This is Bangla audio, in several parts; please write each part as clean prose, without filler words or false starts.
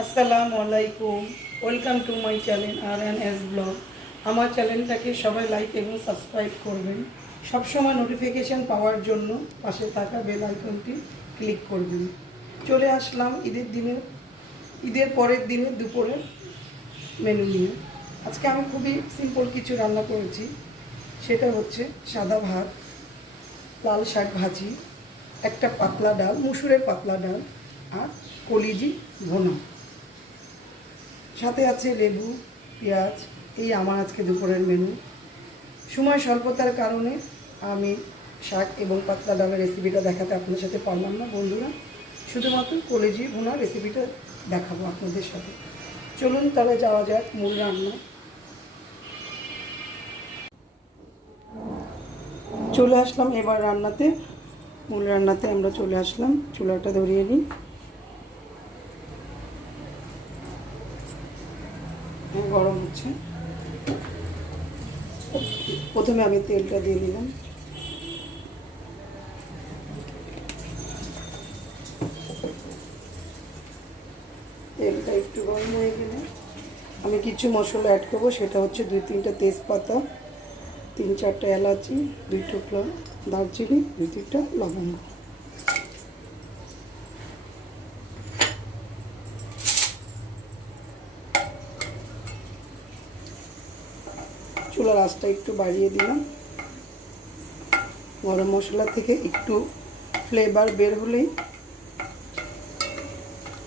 আসসালামু আলাইকুম, welcome to my channel RNS blog. আমার চ্যানেলটাকে সবাই লাইক এবং সাবস্ক্রাইব করবেন। সবসময় নোটিফিকেশান পাওয়ার জন্য পাশে থাকা বেল আইকনটি ক্লিক করবেন। চলে আসলাম ঈদের পরের দিনের দুপুরের মেনু নিয়ে। আজকে আমি খুবই সিম্পল কিছু রান্না করেছি। সেটা হচ্ছে সাদা ভাত, লাল শাক ভাজি, একটা পাতলা ডাল, মুসুরের পাতলা ডাল, আর কলিজি ভুনা। সাথে আছে লেবু, পেঁয়াজ। এই আমার আজকে দুপুরের মেনু। সময় স্বল্পতার কারণে আমি শাক এবং পাতলা ডালের রেসিপিটা দেখাতে আপনাদের সাথে পারলাম না বন্ধুরা। শুধুমাত্র কলিজি ভুনা রেসিপিটা দেখাবো আপনাদের সাথে। চলুন তাহলে যাওয়া যাক মূল রান্না। চলে আসলাম এবার মূল রান্নাতে আমরা চলে আসলাম। চুলাটা ধরিয়ে নিই। গরম হচ্ছে। প্রথমে আমি তেলটা দিয়ে দিলাম। তেলটা একটু গরম হয়ে গেলে আমি কিছু মশলা অ্যাড করবো। সেটা হচ্ছে 2-3টা তেজপাতা, 3-4টা এলাচি, 2 টুকরো দারচিনি, 2-3টা লবঙ্গ। চুলার আঁচটা একটু বাড়িয়ে দিলাম। গরম মশলা থেকে একটু ফ্লেভার বের হলেই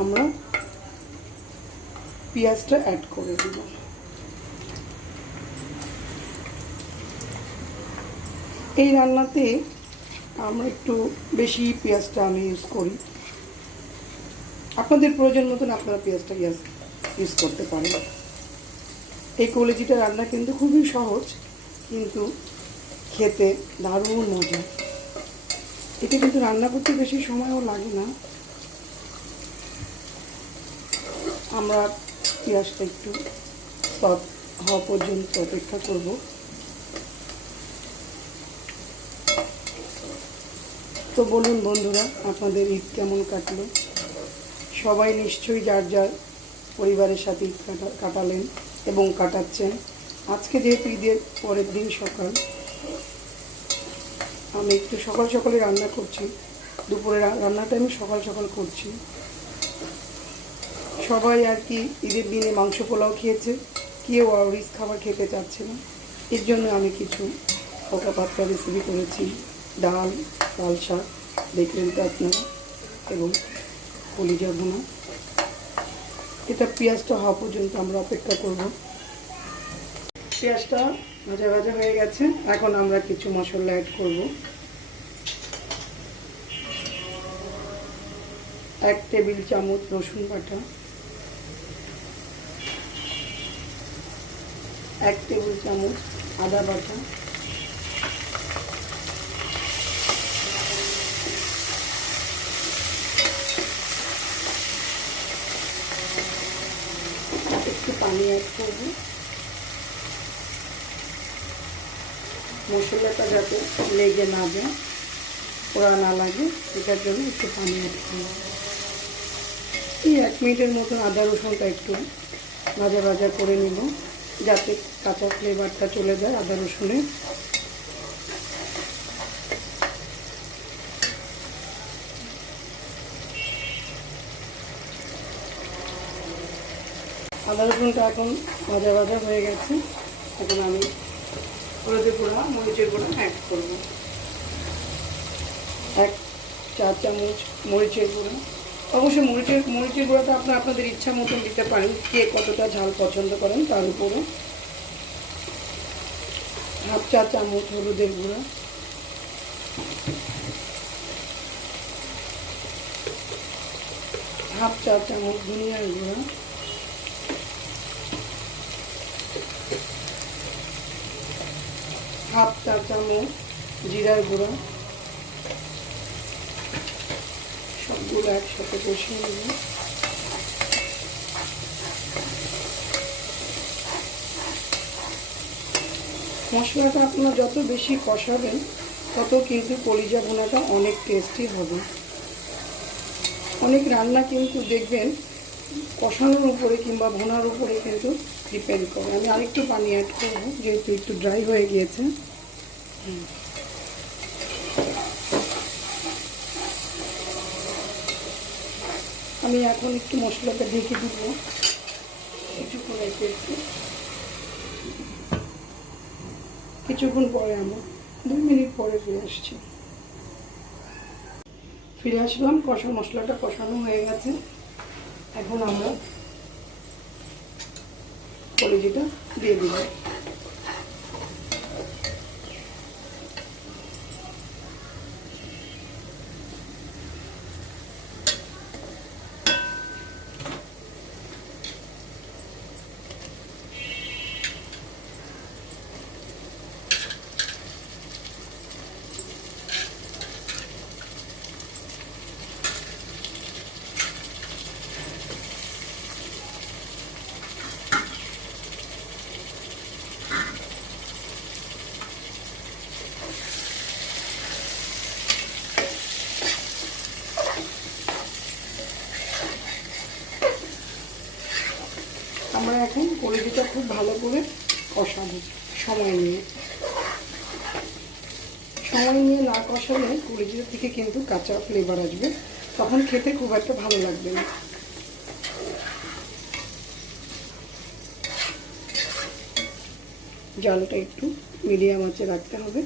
আমরা পেঁয়াজটা অ্যাড করে দেব। এই রান্নাতে আমরা একটু বেশি পেঁয়াজটা আমি ইউজ করি। আপনাদের প্রয়োজন মতন আপনারা পেঁয়াজটা ইউজ করতে পারেন। এই কলিজিটা রান্না কিন্তু খুবই সহজ, কিন্তু খেতে দারুণ মজা। এটা কিন্তু রান্না করতে বেশি সময়ও লাগে না। আমরা পেঁয়াজটা একটু সফট হওয়া পর্যন্ত অপেক্ষা করব। তো বলুন বন্ধুরা, আপনাদের ঈদ কেমন কাটলো? সবাই নিশ্চয়ই যার যার পরিবারের সাথে ঈদ কাটালেন এবং কাটাচ্ছেন। আজকে যেহেতু ঈদের পরের দিন সকাল, আমি একটু সকালে রান্না করছি। দুপুরে রান্নাটা আমি সকাল করছি। সবাই আর কি ঈদের দিনে মাংস পোলাও খেয়েছে, কেউ আর রিচ খাবার খেতে চাচ্ছে না। এর জন্য আমি কিছু হালকা পাতলা রেসিপি করেছি। ডাল, লাল শাক দেখলেন তো আপনারা, এবং কলিজা ভুনা। এটা পেঁয়াজটা হওয়া পর্যন্ত আমরা অপেক্ষা করব। পেঁয়াজটা ভাজা হয়ে গেছে। এখন আমরা কিছু মশলা অ্যাড করব। 1 টেবিল চামচ রসুন বাটা, 1 টেবিল চামচ আদা বাটা, 1 পানি অ্যাড করব। মশলাটা যাতে লেগে না যায়, পোড়া না লাগে, এটার জন্য একটু পানি অ্যাড করব। এই 1 মিনিটের মতন আদা রসুনটা একটু ভাজা করে নিব, যাতে কাঁচা ফ্লেভারটা চলে যায় আদা রসুনে। আদা রসুনটা এখন ভাজা হয়ে গেছে। এখন আমি হলুদের গুঁড়া, মরিচের গুঁড়া অ্যাড করব। 1 চা চামচ মরিচের গুঁড়া। অবশ্যই মরিচের গুঁড়াটা আপনাদের ইচ্ছা মতন দিতে পারেন, কে কতটা ঝাল পছন্দ করেন তার উপরে। 1/2 চা চামচ হলুদের গুঁড়া, 1/2 চা চামচ ধনিয়ার গুঁড়া, 1/2 চা চামচ জিরার গুঁড়া। সবগুলো একসাথে কষিয়ে নেব। মশলাটা আপনারা যত বেশি কষাবেন তত কিন্তু কলিজা ভুনাটা অনেক টেস্টি হবে। অনেক রান্না কিন্তু দেখবেন কষানোর উপরে কিংবা ভোনার উপরে কিন্তু ডিপেন্ড করে। আমি আরেকটু পানি অ্যাড করবো, যেহেতু একটু ড্রাই হয়ে গিয়েছে। আমি এখন একটু মশলাটা ঢেকে দিব কিছুক্ষণ রেখে, কিছুক্ষণ পরে আমরা 2 মিনিট পরে ফিরে আসছি। ফিরে আসলাম, মশলাটা কষানো হয়ে গেছে। এখন আমরা কলিজিটা দিয়ে দিব। আমরা এখন কলিজিটা খুব ভালো করে কষাবো সময় নিয়ে না কষালে কলিজির থেকে কিন্তু কাঁচা ফ্লেভার আসবে, তখন খেতে খুব একটা ভালো লাগবে না। জালটা একটু মিডিয়াম আঁচে রাখতে হবে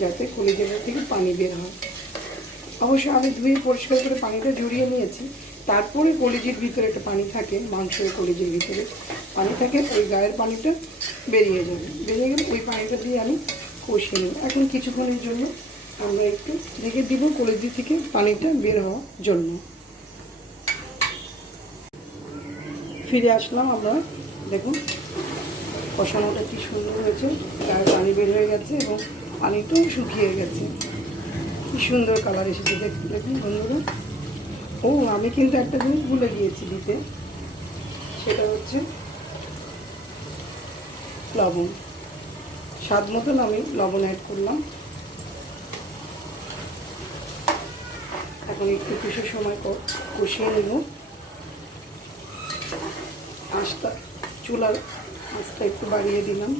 যাতে কলিজির থেকে পানি বের হয়। অবশ্য আমি ধুয়ে পরিষ্কার করে পানিটা ঝরিয়ে নিয়েছি, তারপরে কলিজির ভিতরে একটা পানি থাকে, মাংসের কলিজির ভিতরে পানি থাকে, ওই গায়ের পানিটা বেরিয়ে যাবে। বেরিয়ে গেলে ওই পানিটা দিয়ে আমি কষিয়ে নেব। এখন কিছুক্ষণের জন্য আমরা একটু ঢেকে দিব কলিজি থেকে পানিটা বের হওয়ার জন্য। ফিরে আসলাম আমরা, দেখুন কষানোটা কি সুন্দর হয়েছে, গায়ে পানি বের হয়ে গেছে এবং পানিটাও শুকিয়ে গেছে। কি সুন্দর কালার এসেছে দেখুন বন্ধুরা। ও আমি কিন্তু একটা জিনিস ভুলে গিয়েছি দিতে, সেটা হচ্ছে লবণ। স্বাদ মতন আমি লবণ অ্যাড করলাম। এখন একটু কিছু সময় কষিয়ে নেব। চুলার আঁচটা একটু বাড়িয়ে দিলাম।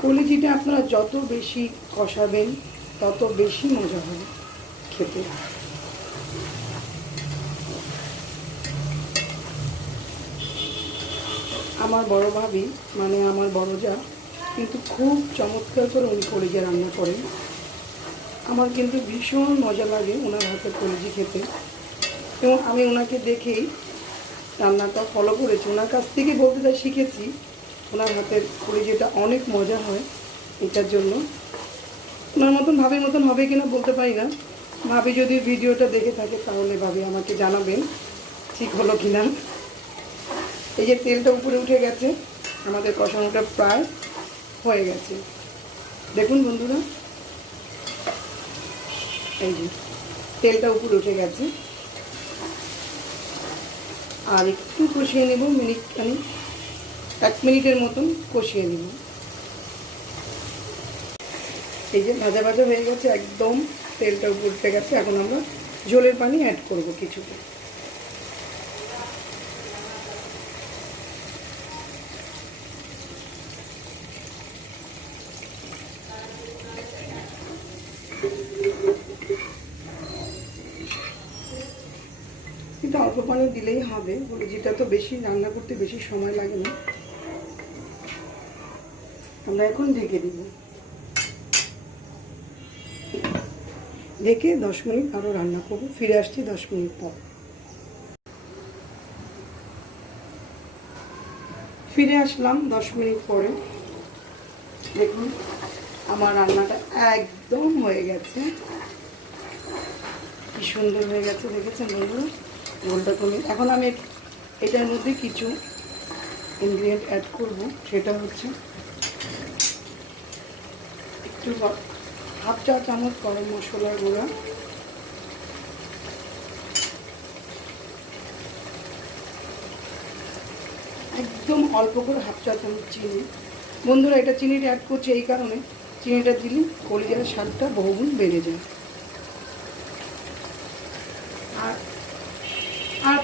কলিজিটা আপনারা যত বেশি কষাবেন তত বেশি মজা হবে খেতে। আমার বড় ভাবি মানে আমার বড় যা কিন্তু খুব চমৎকার করে উনি কলিজি রান্না করেন। আমার কিন্তু ভীষণ মজা লাগে ওনার হাতের কলিজি খেতে, এবং আমি ওনাকে দেখেই রান্নাটা ফলো করেছি, ওনার কাছ থেকে বলতে যা শিখেছি। ওনার হাতের কলিজিটা অনেক মজা হয়, এটার জন্য ওনার মতন ভাবির মতন হবে কিনা বলতে পারি না। ভাবি যদি ভিডিওটা দেখে থাকে তাহলে ভাবি আমাকে জানাবেন ঠিক হলো কিনা। এই যে তেলটা উপরে উঠে গেছে, আমাদের কষানোটা প্রায় হয়ে গেছে। দেখুন বন্ধুরা, এই যে তেলটা উপরে উঠে গেছে। আর একটু কষিয়ে নেব, মিনিটখানি 1 মিনিটের মতন কষিয়ে নেব। এই যে ভাজা ভাজা হয়ে গেছে, একদম তেলটা উপরে উঠে গেছে। এখন আমরা ঝোলের পানি অ্যাড করব কিছুটা। কিন্তু অল্প পানি দিলেই হবে, কলিজিটা তো বেশি রান্না করতে বেশি সময় লাগে না। আমরা এখন ঢেকে দিব, ঢেকে 10 মিনিট আরও রান্না করব। ফিরে আসছি 10 মিনিট পর। ফিরে আসলাম 10 মিনিট পরে। দেখুন আমার রান্নাটা একদম হয়ে গেছে, কি সুন্দর হয়ে গেছে দেখেছেন বন্ধুরা। ঝোলটা কমে এখন আমি এটার মধ্যে কিছু ইনগ্রিডিয়েন্ট অ্যাড করব, সেটা হচ্ছে একটু 1/2 চা চামচ গরম মশলার গুঁড়া, একদম অল্প করে 1/2 চা চামচ চিনি। বন্ধুরা এটা চিনিটা অ্যাড করছে এই কারণে, চিনিটা দিলে কলিজার স্বাদটা বহুগুণ বেড়ে যায়।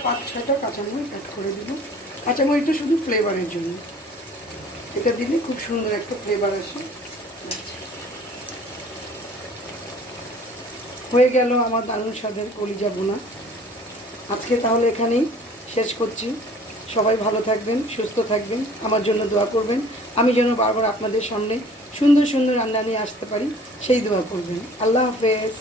5-6টা কাঁচামরিচ অ্যাড করে দেবো। কাঁচামরিচটা শুধু ফ্লেভারের জন্য, এটা দিলে খুব সুন্দর একটা ফ্লেভার আসে। হয়ে গেল আমার দারুণ স্বাদের কলিজা বোনা। আজকে তাহলে এখানেই শেষ করছি। সবাই ভালো থাকবেন, সুস্থ থাকবেন, আমার জন্য দোয়া করবেন। আমি যেন বারবার আপনাদের সামনে সুন্দর সুন্দর রান্না নিয়ে আসতে পারি, সেই দোয়া করবেন। আল্লাহ হাফেজ।